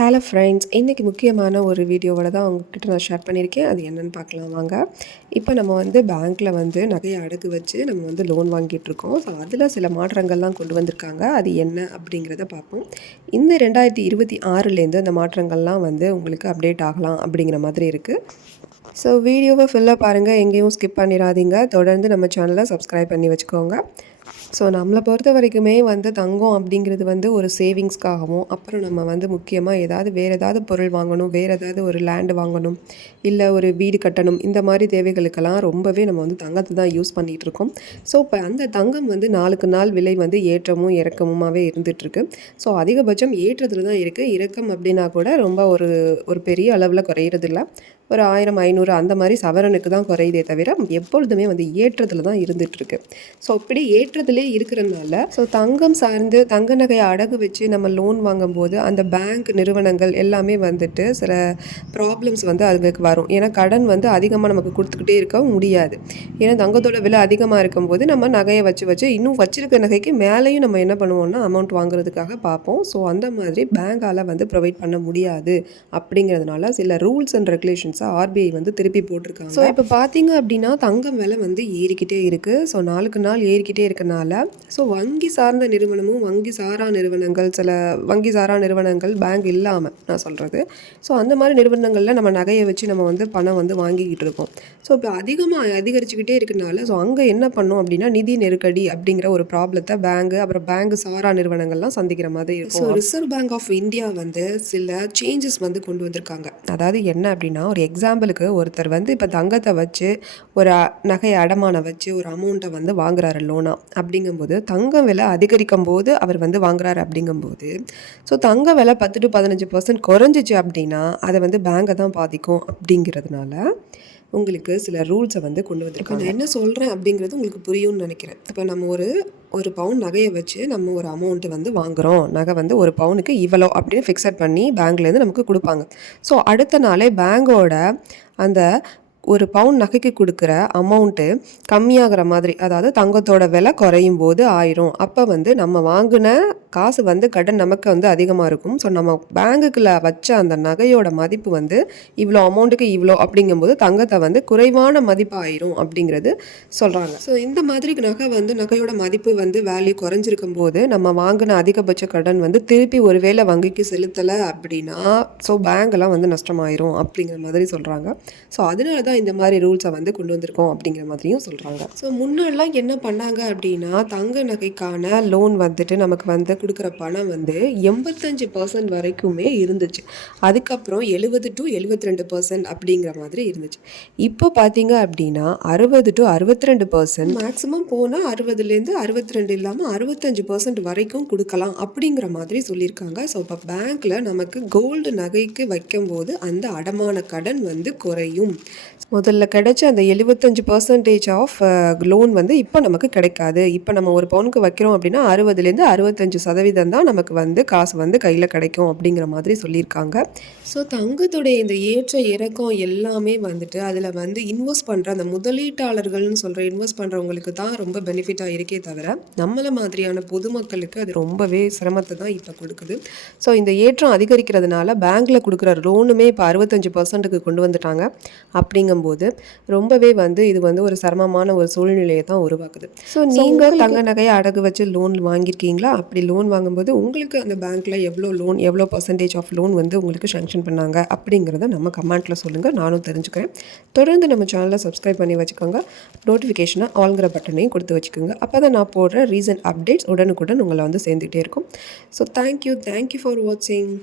Hello friends, இன்றைக்கி முக்கியமான ஒரு வீடியோவோட தான் உங்ககிட்ட நான் ஷேர் பண்ணியிருக்கேன். அது என்னென்னு பார்க்கலாம் வாங்க. இப்போ நம்ம பேங்க்கில் நகையை அடகு வச்சு நம்ம லோன் வாங்கிட்டுருக்கோம். ஸோ அதில் சில மாற்றங்கள்லாம் கொண்டு வந்திருக்காங்க. அது என்ன அப்படிங்கிறத பார்ப்போம். இந்த 2026லேருந்து அந்த மாற்றங்கள்லாம் உங்களுக்கு அப்டேட் ஆகலாம் அப்படிங்கிற மாதிரி இருக்குது. ஸோ வீடியோவை ஃபுல்லாக பாருங்கள், எங்கேயும் ஸ்கிப் பண்ணிடாதீங்க. தொடர்ந்து நம்ம சேனலை சப்ஸ்கிரைப் பண்ணி வச்சுக்கோங்க. ஸோ நம்மளை பொறுத்த வரைக்குமே தங்கம் அப்படிங்கிறது ஒரு சேவிங்ஸ்க்காகவும், அப்புறம் நம்ம முக்கியமாக வேறு ஏதாவது பொருள் வாங்கணும், வேறு ஏதாவது ஒரு லேண்டு வாங்கணும், இல்லை ஒரு வீடு கட்டணும், இந்த மாதிரி தேவைகளுக்கெல்லாம் ரொம்பவே நம்ம தங்கத்தை தான் யூஸ் பண்ணிகிட்ருக்கோம். ஸோ இப்போ அந்த தங்கம் நாளுக்கு நாள் விலை ஏற்றமும் இறக்கமுமாகவே இருந்துகிட்ருக்கு. ஸோ அதிகபட்சம் ஏற்றத்தில் தான் இருக்குது. இறக்கம் அப்படின்னா கூட ரொம்ப ஒரு பெரிய அளவில் குறையிறதில்ல. ஒரு 1000 500 அந்த மாதிரி சவரனுக்கு தான் குறையுதே தவிர எப்பொழுதுமே ஏற்றத்தில் தான் இருந்துகிட்ருக்கு. ஸோ இப்படி ஏற்றத்திலே இருக்கிறதுனால தங்கம் சார்ந்து தங்க நகையை அடகு வச்சு நம்ம லோன் வாங்கும்போது அந்த பேங்க் நிறுவனங்கள் எல்லாமே சில ப்ராப்ளம்ஸ் அதுக்கு வரும். ஏன்னா கடன் அதிகமாக நமக்கு கொடுத்துக்கிட்டே இருக்க முடியாது. ஏன்னா தங்கத்தோட விலை அதிகமாக இருக்கும்போது நம்ம நகையை வச்சு இன்னும் வச்சிருக்க நகைக்கு மேலேயும் நம்ம என்ன பண்ணுவோம்னா அமௌண்ட் வாங்குறதுக்காக பார்ப்போம். ஸோ அந்த மாதிரி பேங்கால் ப்ரொவைட் பண்ண முடியாது. அப்படிங்கிறதுனால சில ரூல்ஸ் அண்ட் ரெகுலேஷன்ஸை ஆர்பிஐ திருப்பி போட்டிருக்காங்க. ஸோ இப்போ பார்த்தீங்க அப்படின்னா தங்கம் விலை ஏறிக்கிட்டே இருக்குது. ஸோ நாளுக்கு நாள் ஏறிக்கிட்டே இருக்கனால வங்கி சார்ந்த நிறுவனமும் வங்கி சாரா நிறுவனங்கள், சில வங்கி சாரா நிறுவனங்கள் பேங்க் இல்லாமல் நான் சொல்கிறது. ஸோ அந்த மாதிரி நிறுவனங்களில் நம்ம நகையை வச்சு நம்ம பணம் வாங்கிக்கிட்டு இருக்கோம். ஸோ இப்போ அதிகரிச்சுக்கிட்டே இருக்கனால அங்கே என்ன பண்ணோம் அப்படின்னா நிதி நெருக்கடி அப்படிங்கிற ஒரு ப்ராப்ளத்தை அப்புறம் பேங்க் சாரா நிறுவனங்கள்லாம் சந்திக்கிற மாதிரி இருக்கும். So reserve bank of India சில சேஞ்சஸ் கொண்டு வந்திருக்காங்க. அதாவது என்ன அப்படின்னா, ஒரு எக்ஸாம்பிளுக்கு ஒருத்தர் இப்போ தங்கத்தை வச்சு ஒரு நகையை அடமானம் வச்சு ஒரு அமௌண்ட்டை வாங்குறாரு லோனா. அப்படிங்கும்போது தங்கம் விலை அதிகரிக்கும் போது அவர் வாங்குறாரு. அப்படிங்கும்போது தங்க விலை 10 to 15% குறைஞ்சிச்சு அப்படின்னா அதை பேங்கை தான் பாதிக்கும். அப்படிங்கிறதுனால உங்களுக்கு சில ரூல்ஸை கொண்டு வந்திருக்காங்க. நான் என்ன சொல்கிறேன் அப்படிங்கிறது உங்களுக்கு புரியும்னு நினைக்கிறேன். இப்போ நம்ம ஒரு பவுன் நகையை வச்சு நம்ம ஒரு அமௌண்ட்டு வாங்குகிறோம். நகை ஒரு பவுனுக்கு இவ்வளோ அப்படின்னு ஃபிக்ஸட் பண்ணி பேங்க்லேருந்து நமக்கு கொடுப்பாங்க. ஸோ அடுத்த நாளே பேங்கோட அந்த ஒரு பவுன் நகைக்கு கொடுக்குற அமௌண்ட்டு கம்மியாகிற மாதிரி, அதாவது தங்கத்தோட விலை குறையும் போது ஆயிரும். அப்போ நம்ம வாங்கின காசு கடன் நமக்கு அதிகமாக இருக்கும். ஸோ நம்ம பேங்குக்குள்ள வச்ச அந்த நகையோட மதிப்பு இவ்வளோ அமௌண்ட்டுக்கு இவ்வளோ அப்படிங்கும்போது தங்கத்தை குறைவான மதிப்பு ஆயிரும் அப்படிங்கிறது சொல்கிறாங்க. ஸோ இந்த மாதிரி நகையோட மதிப்பு வேல்யூ குறைஞ்சிருக்கும் போது நம்ம வாங்கின அதிகபட்ச கடன் திருப்பி ஒருவேளை வங்கிக்கு செலுத்தலை அப்படின்னா பேங்க்லாம் நஷ்டமாயிரும் அப்படிங்கிற மாதிரி சொல்கிறாங்க. ஸோ அதனால தான் இந்த மாதிரி ரூல்ஸை கொண்டு வந்திருக்கோம் அப்படிங்கிற மாதிரியும் சொல்கிறாங்க. ஸோ முன்னாடிலாம் என்ன பண்ணாங்க அப்படின்னா தங்க நகைக்கான லோன் நமக்கு கொடுக்குற பணம் 85% வரைக்குமே இருந்துச்சு. அதுக்கப்புறம் 70 to 72% அப்படிங்கிற மாதிரி இருந்துச்சு. இப்போ பார்த்தீங்க அப்படின்னா 60 to 62%, மேக்ஸிமம் போனால் 60லேருந்து 62 இல்லாமல் 65% வரைக்கும் கொடுக்கலாம் அப்படிங்கிற மாதிரி சொல்லியிருக்காங்க. ஸோ இப்போ பேங்க்கில் நமக்கு கோல்டு நகைக்கு வைக்கும்போது அந்த அடமான கடன் குறையும். முதல்ல கிடைச்ச அந்த 75% ஆஃப் லோன் இப்போ நமக்கு கிடைக்காது. இப்போ நம்ம ஒரு பவுனுக்கு வைக்கிறோம் அப்படின்னா 60லேருந்து 65% தான் நமக்கு காசு கையில் கிடைக்கும் அப்படிங்கிற மாதிரி சொல்லியிருக்காங்க. ஸோ தங்கத்துடைய இந்த ஏற்ற இறக்கம் எல்லாமே அதில் இன்வெஸ்ட் பண்ணுற அந்த முதலீட்டாளர்கள்னு சொல்கிற இன்வெஸ்ட் பண்ணுறவங்களுக்கு தான் ரொம்ப பெனிஃபிட்டாக இருக்கே தவிர நம்மளை மாதிரியான பொதுமக்களுக்கு அது ரொம்பவே சிரமத்தை தான் இப்போ கொடுக்குது. ஸோ இந்த ஏற்றம் அதிகரிக்கிறதுனால பேங்க்கில் கொடுக்குற லோனுமே இப்போ 65%க்கு கொண்டு வந்துட்டாங்க. அப்படிங்கும்போது ரொம்பவே இது ஒரு சிரமமான ஒரு சூழ்நிலையை தான் உருவாக்குது. ஸோ நீங்கள் தங்க நகையை அடகு வச்சு லோன் வாங்கியிருக்கீங்களா? அப்படி லோன் வாங்கும்போது உங்களுக்கு அந்த பேங்க்கில் எவ்வளோ பர்சன்டேஜ் ஆஃப் லோன் உங்களுக்கு சேங்ஷன் பண்ணாங்க அப்படிங்கிறத நம்ம கமெண்ட்டில் சொல்லுங்கள், நானும் தெரிஞ்சுக்கிறேன். தொடர்ந்து நம்ம சேனலை சப்ஸ்கிரைப் பண்ணி வச்சுக்கோங்க. நோட்டிஃபிகேஷனை ஆல்ங்கிற பட்டனையும் கொடுத்து வச்சுக்கோங்க. அப்போ தான் நான் போடுற ரீசன்ட் அப்டேட்ஸ் உடனுக்குடன் உங்களை சேர்ந்துகிட்டே இருக்கும். ஸோ தேங்க்யூ ஃபார் வாட்சிங்.